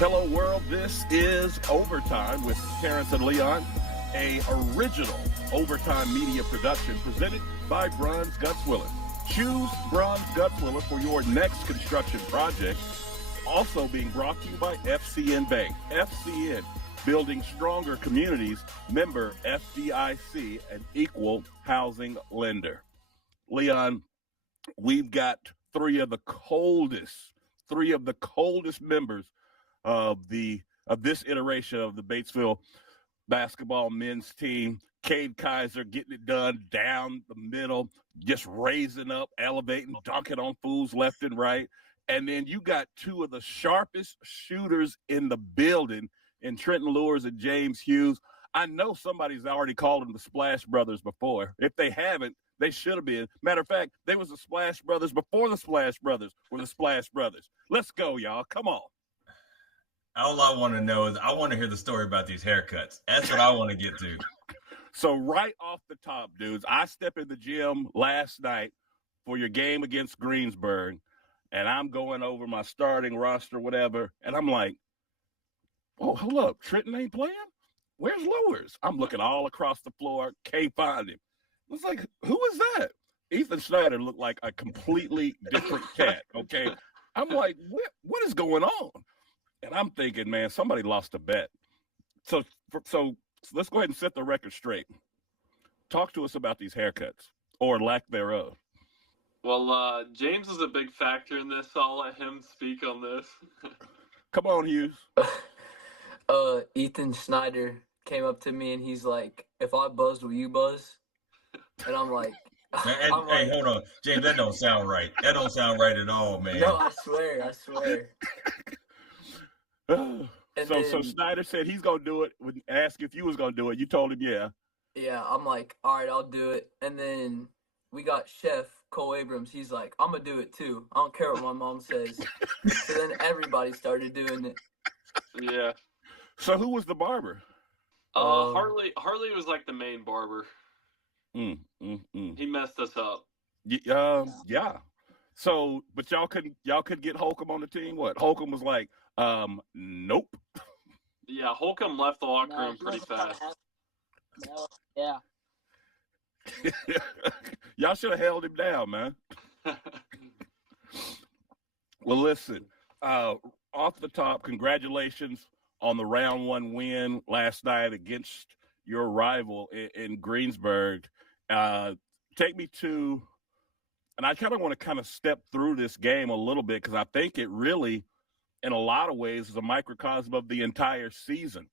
Hello world, this is Overtime with Terrence and Leon, a original Overtime media production presented by Bronze Gutswiller. Choose Bronze Gutswiller for your next construction project. Also being brought to you by FCN Bank. FCN, building stronger communities, member FDIC, an equal housing lender. Leon, we've got three of the coldest members of this iteration of the Batesville basketball men's team. Cade Kaiser getting it done down the middle, just raising up, elevating, dunking on fools left and right. And then you got two of the sharpest shooters in the building in Trenton Luers and James Hughes. I know somebody's already called them the Splash Brothers before. If they haven't, they should have been. Matter of fact, they was the Splash Brothers before the Splash Brothers were the Splash Brothers. Let's go, y'all. Come on. All I want to know is I want to hear the story about these haircuts. That's what I want to get to. So right off the top, dudes, I stepped in the gym last night for your game against Greensburg, and I'm going over my starting roster, whatever, and I'm like, oh, hold up, Trenton ain't playing? Where's Luers? I'm looking all across the floor, can't find him. I was like, who is that? Ethan Snyder looked like a completely different cat, okay? I'm like, what is going on? And I'm thinking, man, somebody lost a bet. So let's go ahead and set the record straight. Talk to us about these haircuts, or lack thereof. Well, James is a big factor in this, so I'll let him speak on this. Come on, Hughes. Ethan Snyder came up to me and he's like, if I buzzed, will you buzz? And I'm like, Hey, hold on. James, that don't sound right. That don't sound right at all, man. No, I swear. So Snyder said he's going to do it. When asked if you was going to do it, you told him, yeah. Yeah, I'm like, all right, I'll do it. And then we got Chef Cole Abrams. He's like, I'm going to do it too. I don't care what my mom says. So then everybody started doing it. Yeah. So who was the barber? Harley was like the main barber. He messed us up. Yeah. So, but y'all couldn't get Holcomb on the team. What? Holcomb was like, nope. Yeah, Holcomb left the locker room pretty fast. No, yeah. Y'all should have held him down, man. Well, listen, off the top, congratulations on the round one win last night against your rival in Greensburg. Take me to, and I kind of want to step through this game a little bit because I think it really, in a lot of ways, is a microcosm of the entire season.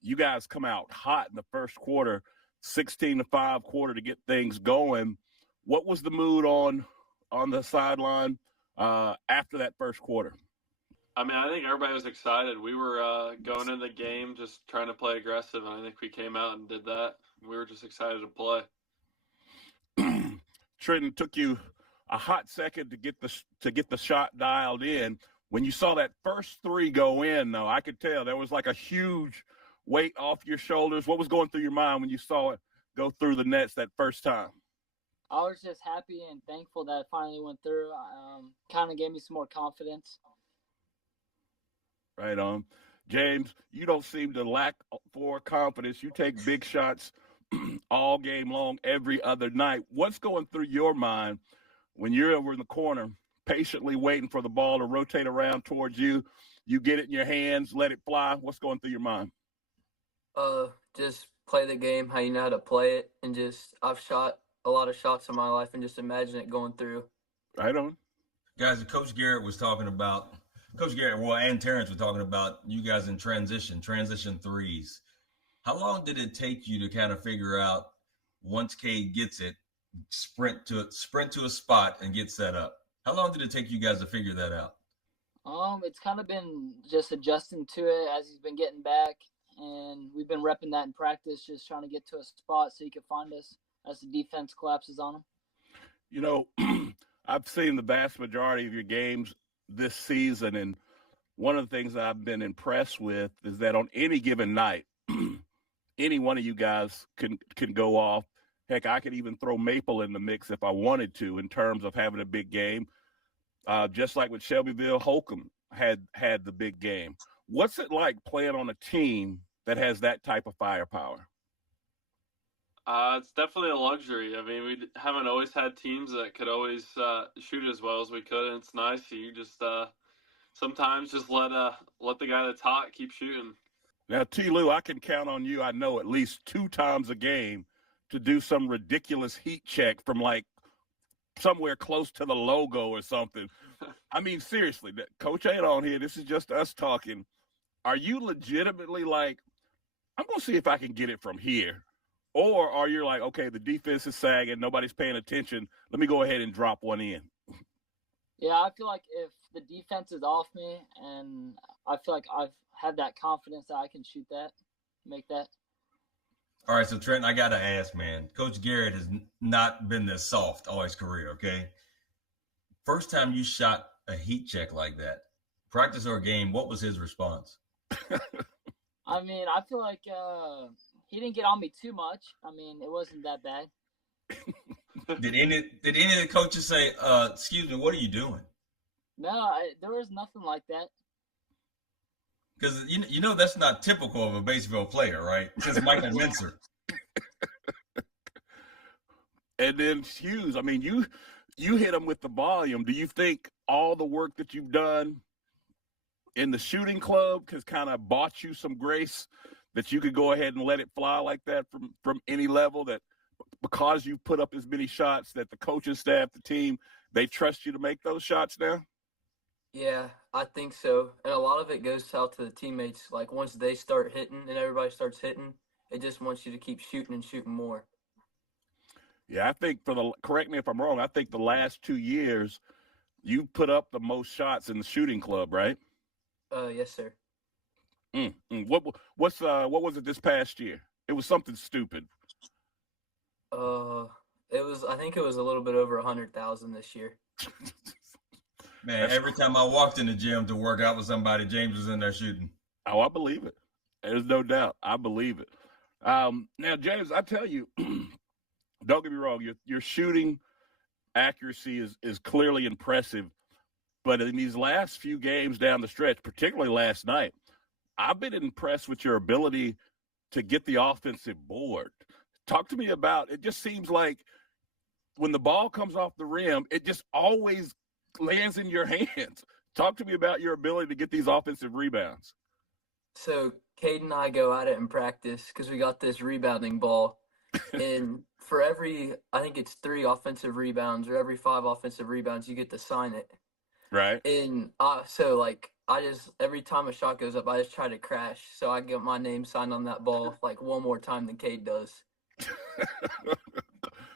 You guys come out hot in the first quarter, 16-5 quarter to get things going. What was the mood on the sideline after that first quarter? I mean, I think everybody was excited. We were going in the game just trying to play aggressive, and I think we came out and did that. We were just excited to play. Trenton, took you a hot second to get the shot dialed in. When you saw that first three go in, though, I could tell there was like a huge weight off your shoulders. What was going through your mind when you saw it go through the nets that first time? I was just happy and thankful that it finally went through. Kind of gave me some more confidence. Right on. James, you don't seem to lack for confidence. You take big shots all game long, every other night. What's going through your mind when you're over in the corner, patiently waiting for the ball to rotate around towards you? You get it in your hands, let it fly. What's going through your mind? Just play the game how you know how to play it, and I've shot a lot of shots in my life, and just imagine it going through. Right on. Guys, Coach Garrett was talking about and Terrence were talking about you guys in transition threes. How long did it take you to kind of figure out once Cade gets it, sprint to a spot and get set up? How long did it take you guys to figure that out? It's kind of been just adjusting to it as he's been getting back, and we've been repping that in practice, just trying to get to a spot so he can find us as the defense collapses on him. You know, I've seen the vast majority of your games this season, and one of the things that I've been impressed with is that on any given night, any one of you guys can go off. Heck, I could even throw Maple in the mix if I wanted to in terms of having a big game. Just like with Shelbyville, Holcomb had the big game. What's it like playing on a team that has that type of firepower? It's definitely a luxury. I mean, we haven't always had teams that could always shoot as well as we could, and it's nice. You just sometimes just let the guy that's hot keep shooting. Now, T. Lou, I can count on you, I know, at least 2 times a game to do some ridiculous heat check from like somewhere close to the logo or something. I mean, seriously, Coach ain't on here. This is just us talking. Are you legitimately like, I'm going to see if I can get it from here? Or are you like, okay, the defense is sagging, nobody's paying attention, let me go ahead and drop one in? Yeah, I feel like if the defense is off me, and I feel like I've had that confidence that I can shoot that, make that. All right, so Trent, I got to ask, man. Coach Garrett has not been this soft all his career, okay? First time you shot a heat check like that, practice or game, what was his response? I mean, I feel like he didn't get on me too much. I mean, it wasn't that bad. Did any of the coaches say, excuse me, what are you doing? No, there was nothing like that. Because you know that's not typical of a baseball player, right? Because Michael Mincer. And then Hughes, I mean, you hit him with the volume. Do you think all the work that you've done in the shooting club has kind of bought you some grace that you could go ahead and let it fly like that from any level, that because you put up as many shots that the coaching staff, the team, they trust you to make those shots now? Yeah, I think so. And a lot of it goes out to the teammates. Like once they start hitting and everybody starts hitting, it just wants you to keep shooting and shooting more. Yeah, I think correct me if I'm wrong, I think the last 2 years you put up the most shots in the shooting club, right? Yes, sir. What was it this past year? It was something stupid. I think it was a little bit over 100,000 this year. Man, every time I walked in the gym to work out with somebody, James was in there shooting. Oh, I believe it. There's no doubt. I believe it. Now, James, I tell you, don't get me wrong, your shooting accuracy is clearly impressive. But in these last few games down the stretch, particularly last night, I've been impressed with your ability to get the offensive board. Talk to me about it. Just seems like when the ball comes off the rim, it just always lands in your hands. Talk to me about your ability to get these offensive rebounds. So Cade and I go at it in practice because we got this rebounding ball. And for I think it's 3 offensive rebounds or every 5 offensive rebounds, you get to sign it. Right. And so like every time a shot goes up, I just try to crash. So I get my name signed on that ball like one more time than Cade does.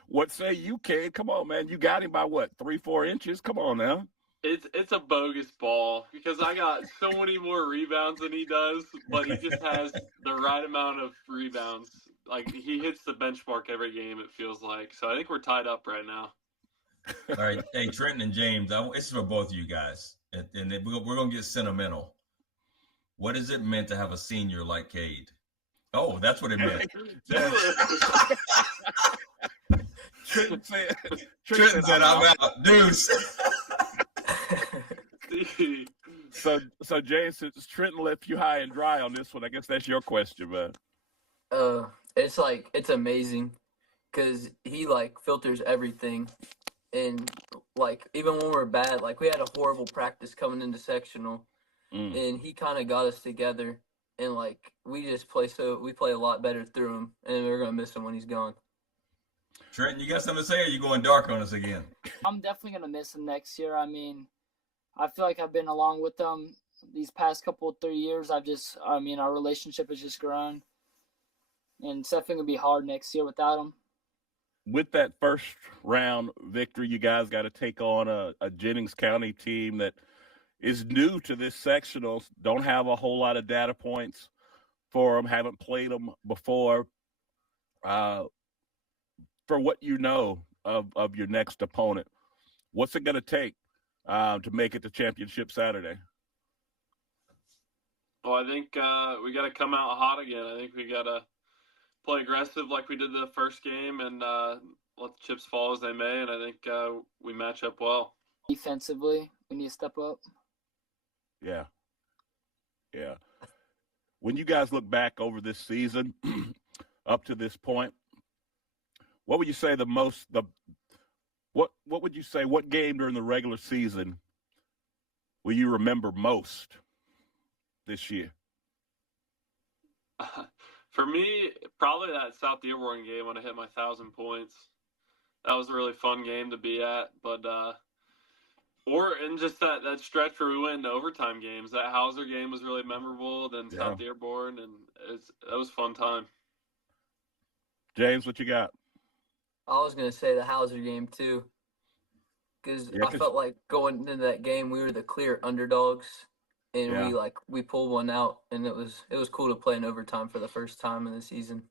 What say you, Cade? Come on, man. You got him by what, 3-4 inches? Come on now. It's a bogus ball because I got so many more rebounds than he does, but he just has the right amount of rebounds. Like he hits the benchmark every game, it feels like. So I think we're tied up right now. All right, hey Trenton and James, this is for both of you guys, and we're gonna get sentimental. What has it meant to have a senior like Cade? Oh, that's what it meant. Trenton said, "I'm out, deuce." So James, since Trenton left you high and dry on this one, I guess that's your question, man. It's amazing because he like filters everything. And like even when we're bad, like we had a horrible practice coming into sectional, and he kind of got us together, and like we play a lot better through him, and we're gonna miss him when he's gone. Trenton, you got something to say, or are you going dark on us again? I'm definitely gonna miss him next year. I mean, I feel like I've been along with them these past 3 years. Our relationship has just grown, and it's definitely gonna be hard next year without him. With that first round victory, you guys got to take on a Jennings County team that is new to this sectional, don't have a whole lot of data points for them, haven't played them before. For what you know of your next opponent, what's it going to take to make it to championship Saturday? Well, I think we got to come out hot again. I think we got to play aggressive like we did the first game and let the chips fall as they may. And I think we match up well. Defensively, we need to step up. Yeah. Yeah. When you guys look back over this season up to this point, what would you say what would you say, what game during the regular season will you remember most this year? For me, probably that South Dearborn game when I hit my 1,000 points. That was a really fun game to be at, but or in just that stretch where we went into overtime games. That Hauser game was really memorable. Then South Dearborn, and it was a fun time. James, what you got? I was gonna say the Hauser game too, because I felt like going into that game we were the clear underdogs, and we pulled one out, and it was cool to play in overtime for the first time in the season.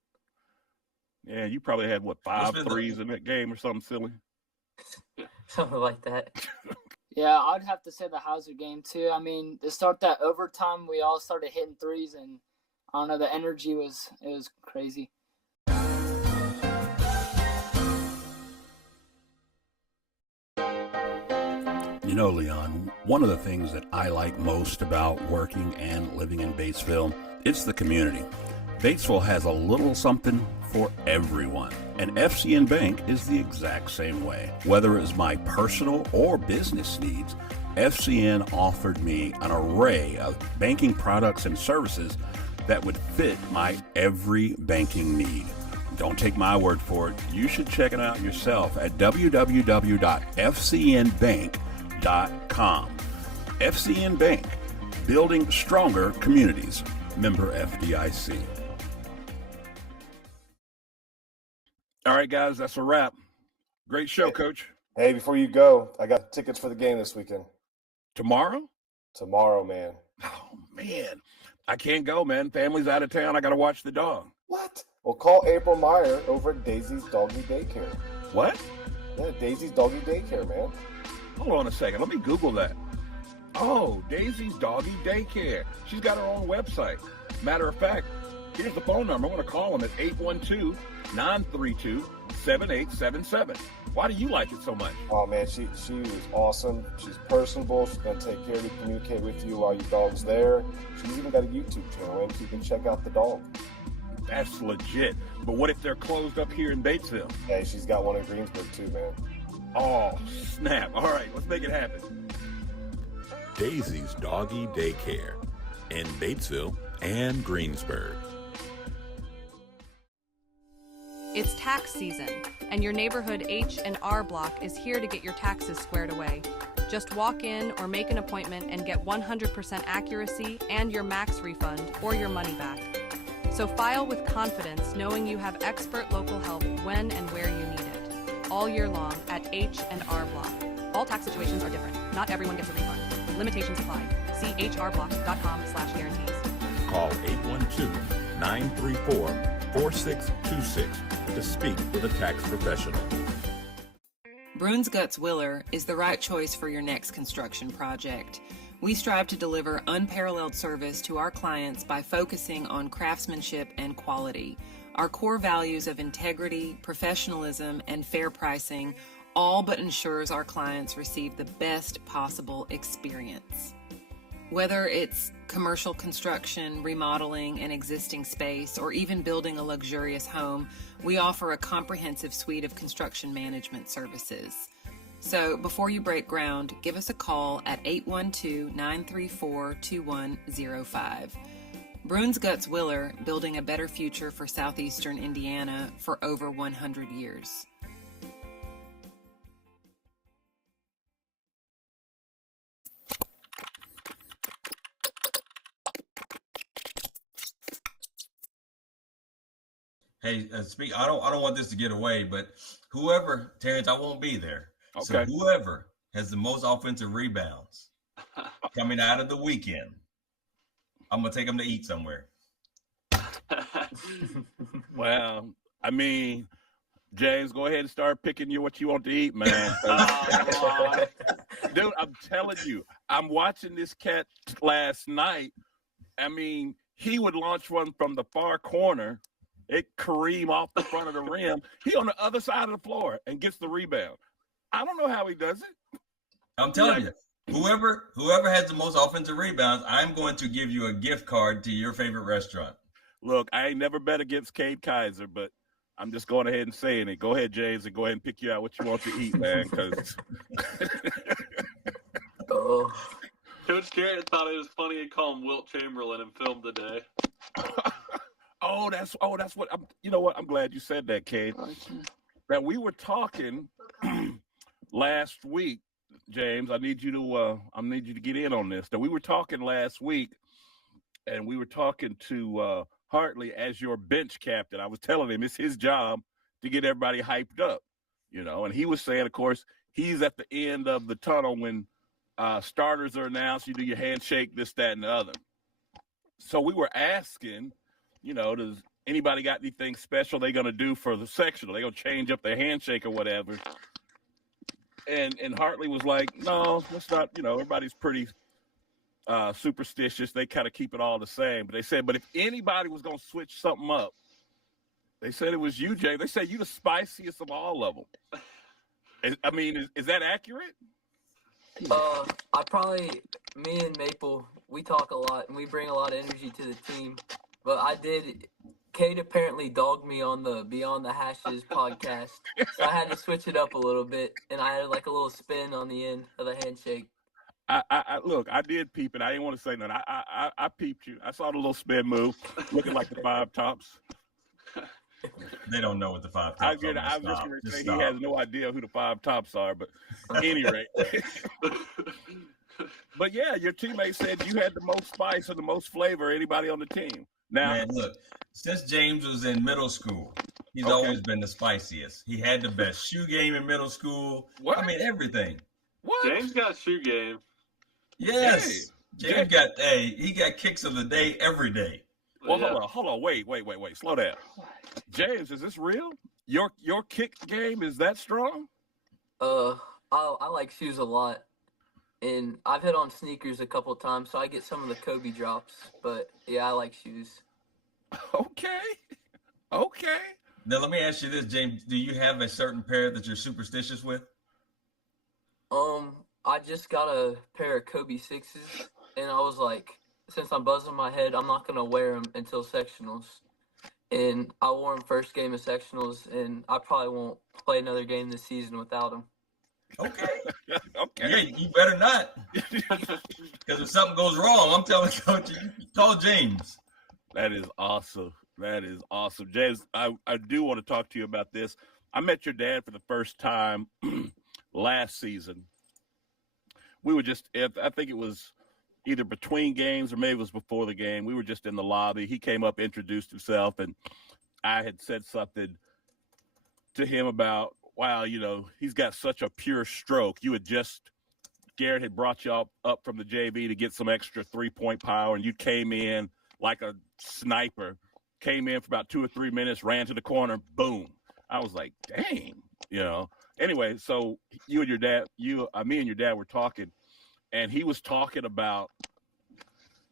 Yeah, you probably had 5 threes in that game or something silly. Something like that. Yeah, I'd have to say the Hauser game too. I mean, to start that overtime, we all started hitting threes, and I don't know, the energy was crazy. You know, Leon, one of the things that I like most about working and living in Batesville, it's the community. Batesville has a little something for everyone, and FCN Bank is the exact same way. Whether it's my personal or business needs, FCN offered me an array of banking products and services that would fit my every banking need. Don't take my word for it. You should check it out yourself at www.fcnbank.com. FCN Bank, building stronger communities. Member FDIC. All right, guys, that's a wrap. Great show, Coach. Hey, before you go, I got tickets for the game this weekend. Tomorrow? Tomorrow, man. Oh, man. I can't go, man. Family's out of town. I got to watch the dog. What? Well, call April Meyer over at Daisy's Doggy Daycare. What? Yeah, Daisy's Doggy Daycare, man. Hold on a second. Let me Google that. Oh, Daisy's Doggy Daycare. She's got her own website. Matter of fact, here's the phone number. I want to call them at 812-932-7877. Why do you like it so much? Oh, man, she was awesome. She's personable. She's going to take care of you, communicate with you while your dog's there. She's even got a YouTube channel, and you can check out the dog. That's legit. But what if they're closed up here in Batesville? Hey, she's got one in Greensburg, too, man. Oh, snap. All right, let's make it happen. Daisy's Doggy Daycare in Batesville and Greensburg. It's tax season, and your neighborhood H&R Block is here to get your taxes squared away. Just walk in or make an appointment and get 100% accuracy and your max refund or your money back. So file with confidence, knowing you have expert local help when and where you need it. All year long at H&R Block. All tax situations are different. Not everyone gets a refund. Limitations apply. See hrblock.com/guarantees. Call 812-934-4626 to speak with a tax professional. Bruns Guts Willer is the right choice for your next construction project. We strive to deliver unparalleled service to our clients by focusing on craftsmanship and quality. Our core values of integrity, professionalism, and fair pricing all but ensures our clients receive the best possible experience. Whether it's commercial construction, remodeling an existing space, or even building a luxurious home, we offer a comprehensive suite of construction management services. So before you break ground, give us a call at 812-934-2105. Bruns Guts Willer, building a better future for southeastern Indiana for over 100 years. Hey, I don't want this to get away, but whoever, Terrence, I won't be there. Okay. So whoever has the most offensive rebounds coming out of the weekend, I'm gonna take them to eat somewhere. Well, I mean, James, go ahead and start picking what you want to eat, man. Dude, I'm telling you, I'm watching this cat last night. I mean, he would launch one from the far corner. It Kareem off the front of the rim. He on the other side of the floor and gets the rebound. I don't know how he does it. I'm telling you, Whoever has the most offensive rebounds, I'm going to give you a gift card to your favorite restaurant. Look, I ain't never bet against Cade Kaiser, but I'm just going ahead and saying it. Go ahead, James, and go ahead and pick you out what you want to eat, man, because Coach Garrett thought it was funny to call him Wilt Chamberlain in film today. that's what I'm. You know what? I'm glad you said that, Cade. Now we were talking last week, James. I need you to get in on this. Now we were talking last week, and we were talking to Hartley as your bench captain. I was telling him it's his job to get everybody hyped up, and he was saying, of course, he's at the end of the tunnel when starters are announced. You do your handshake, this, that, and the other. So we were asking, does anybody got anything special they're going to do for the sectional? They're going to change up their handshake or whatever. And Hartley was like, no, let's not, everybody's pretty superstitious. They kind of keep it all the same. But they said, but if anybody was going to switch something up, they said it was you, Jay. They said you the spiciest of all of them. I mean, is that accurate? Me and Maple, we talk a lot and we bring a lot of energy to the team. But Cade apparently dogged me on the Beyond the Hashes podcast. So I had to switch it up a little bit, and I had like a little spin on the end of the handshake. Look, I did peep it. I didn't want to say nothing. I peeped you. I saw the little spin move, looking like the five tops. They don't know what the five tops are. I'm just going to say he has no idea who the five tops are, but at any rate. But yeah, your teammate said you had the most spice and the most flavor of anybody on the team. Now, man, look, since James was in middle school, he's always been the spiciest. He had the best shoe game in middle school. What? I mean, everything. What? James got shoe game. Yes. James he got kicks of the day every day. Well, hold on. Wait. Slow down. James, is this real? Your kick game is that strong? I like shoes a lot. And I've hit on sneakers a couple of times, so I get some of the Kobe drops. But yeah, I like shoes. Okay. Now let me ask you this, James. Do you have a certain pair that you're superstitious with? I just got a pair of Kobe 6s, and I was like, since I'm buzzing my head, I'm not gonna wear them until sectionals. And I wore them first game of sectionals, and I probably won't play another game this season without them. Okay. Yeah, you better not. Because if something goes wrong, I'm telling Coach, you call James. That is awesome. James, I do want to talk to you about this. I met your dad for the first time last season. We were just, I think it was either between games or maybe it was before the game. We were just in the lobby. He came up, introduced himself, and I had said something to him about, wow, he's got such a pure stroke. Garrett had brought you up from the JV to get some extra 3-point power, and you came in like a sniper, came in for about 2 or 3 minutes, ran to the corner, boom. I was like, dang, Anyway, so me and your dad were talking, and he was talking about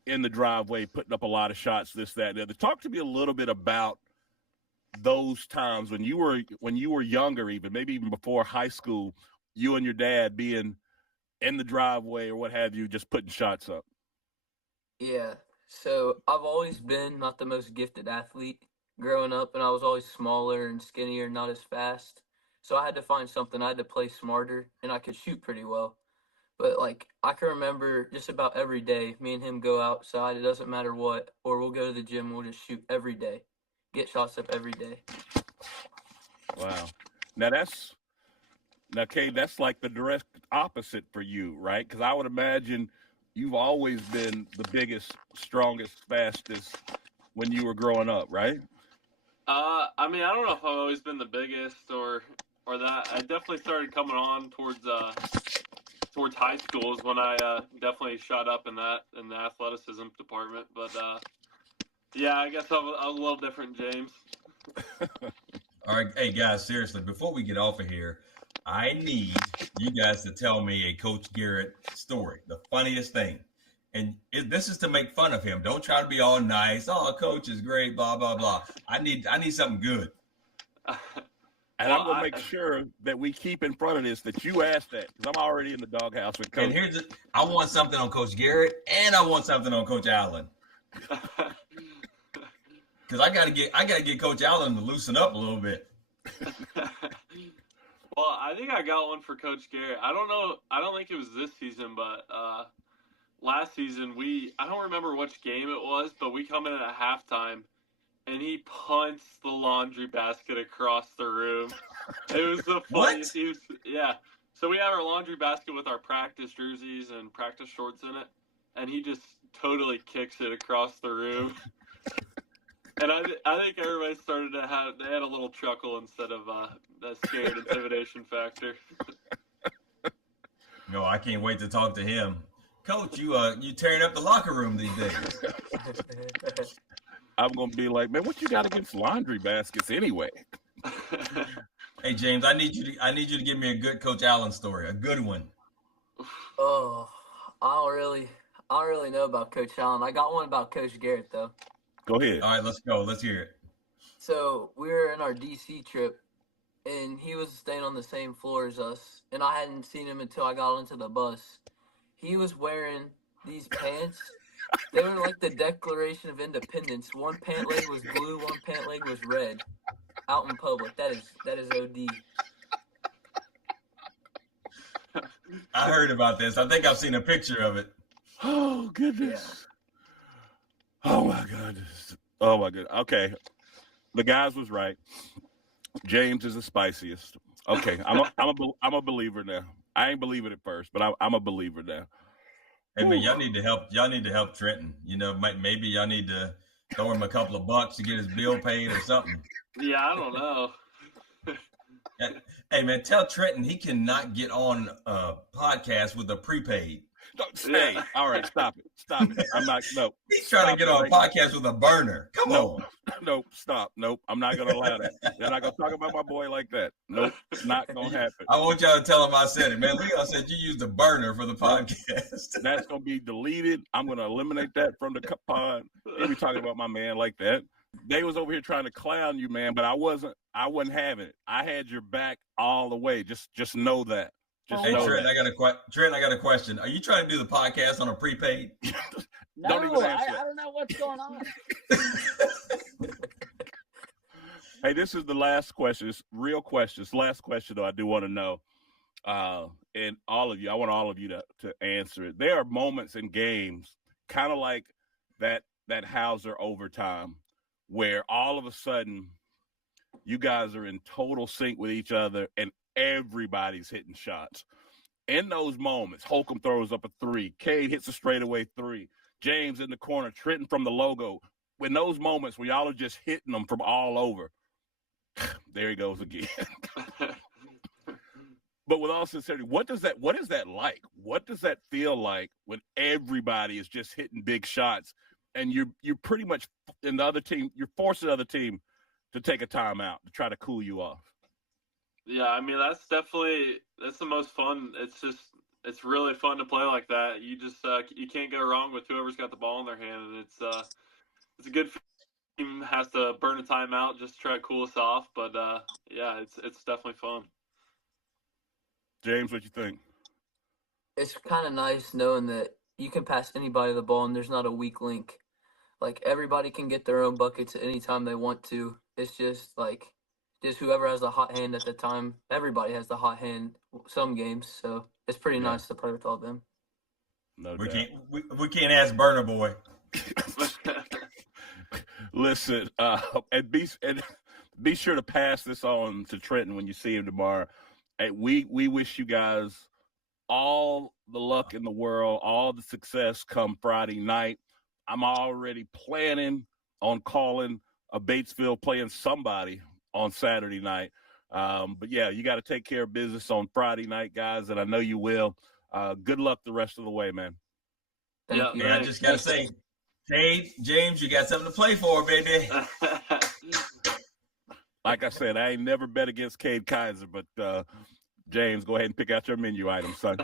in the driveway, putting up a lot of shots, this, that, and the other. Talk to me a little bit about those times when you were younger, maybe even before high school, you and your dad being in the driveway or what have you, just putting shots up. Yeah. So I've always been not the most gifted athlete growing up, and I was always smaller and skinnier, not as fast. So I had to find something. I had to play smarter, and I could shoot pretty well. But, I can remember just about every day, me and him go outside, it doesn't matter what, or we'll go to the gym, we'll just shoot every day. Get shots up every day. Wow. Now, Cade, that's like the direct opposite for you, right? Because I would imagine you've always been the biggest, strongest, fastest when you were growing up, right? I mean, I don't know if I've always been the biggest or that. I definitely started coming on towards high schools when I definitely shot up in the athleticism department. But yeah, I guess I'm a little different, James. All right, hey guys, seriously, before we get off of here, I need you guys to tell me a Coach Garrett story, the funniest thing. And this is to make fun of him. Don't try to be all nice. Oh, Coach is great, blah, blah, blah. I need something good. And I'm going to make sure that we keep in front of this, that you asked that, because I'm already in the doghouse with Coach. And I want something on Coach Garrett, and I want something on Coach Allen. Because I gotta get Coach Allen to loosen up a little bit. Well, I think I got one for Coach Garrett. I don't know. I don't think it was this season, but last season I don't remember which game it was, but we come in at halftime, and he punts the laundry basket across the room. It was the funniest. Yeah. So we have our laundry basket with our practice jerseys and practice shorts in it, and he just totally kicks it across the room. And I think everybody they had a little chuckle instead of that scared intimidation factor. No, I can't wait to talk to him. Coach, you tearing up the locker room these days. I'm going to be like, man, what you got against laundry baskets anyway? Hey, James, I need you to give me a good Coach Allen story, a good one. Oh, I don't really know about Coach Allen. I got one about Coach Garrett though. Go ahead. All right, let's go. Let's hear it. So we were in our DC trip, and he was staying on the same floor as us, and I hadn't seen him until I got onto the bus. He was wearing these pants. They were like the Declaration of Independence. One pant leg was blue, one pant leg was red. Out in public. That is OD. I heard about this. I think I've seen a picture of it. Oh, goodness. Yeah. Oh, my goodness. Oh, my goodness. Okay. The guys was right. James is the spiciest. Okay. I'm a believer now. I ain't believing it first, but I'm a believer now. Hey, man, y'all need to help Trenton. You know, maybe y'all need to throw him a couple of bucks to get his bill paid or something. Yeah, I don't know. Hey, man, tell Trenton he cannot get on a podcast with a prepaid. Hey, all right, stop it. I'm not, no. He's trying to get on a podcast with a burner. Come on. Nope, stop. Nope, I'm not going to allow that. They're not going to talk about my boy like that. Nope, not going to happen. I want y'all to tell him I said it, man. Leon said you used a burner for the podcast. That's going to be deleted. I'm going to eliminate that from the pod. They be talking about my man like that. They was over here trying to clown you, man, but I wasn't having it. I had your back all the way. Just know that. Hey, Trent, I got a question. Are you trying to do the podcast on a prepaid? No, Don't even answer I don't know what's going on. Hey, this is the last question. It's real questions. Last question, though, I do want to know. And all of you, I want all of you to answer it. There are moments in games, kind of like that Hauser overtime, where all of a sudden you guys are in total sync with each other and everybody's hitting shots. In those moments, Holcomb throws up a 3. Cade hits a straightaway 3. James in the corner, Trenton from the logo. When those moments where y'all are just hitting them from all over, there he goes again. But with all sincerity, what is that like? What does that feel like when everybody is just hitting big shots and you're pretty much in the other team, you're forcing the other team to take a timeout to try to cool you off? Yeah, I mean that's the most fun. It's really fun to play like that. You just you can't go wrong with whoever's got the ball in their hand, and it's a good team has to burn a timeout just to try to cool us off. But yeah, it's definitely fun. James, what you think? It's kind of nice knowing that you can pass anybody the ball and there's not a weak link. Like everybody can get their own buckets at any time they want to. It's just whoever has the hot hand at the time. Everybody has the hot hand some games, so it's pretty nice to play with all of them. No we doubt. We can't ask Burner Boy. Listen, and be sure to pass this on to Trenton when you see him tomorrow. Hey, we wish you guys all the luck in the world, all the success come Friday night. I'm already planning on calling a Batesville playing somebody on Saturday night. But yeah, you got to take care of business on Friday night, guys, and I know you will. Good luck the rest of the way, man. Thank you. I just got to say, Cade, James, you got something to play for, baby. Like I said, I ain't never bet against Cade Kaiser, but James, go ahead and pick out your menu items, son.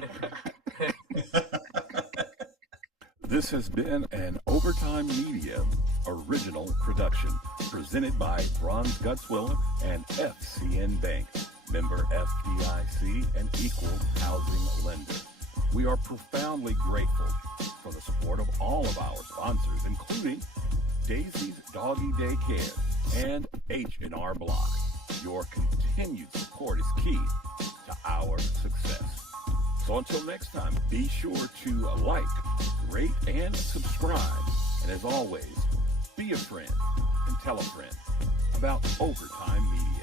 This has been an Overtime Media original production, presented by Bronze Gutzwiller and FCN Bank, member FDIC and equal housing lender. We are profoundly grateful for the support of all of our sponsors, including Daisy's Doggy Daycare and H&R Block. Your continued support is key to our success. So until next time, be sure to like, rate, and subscribe. And as always, be a friend and tell a friend about Overtime Media.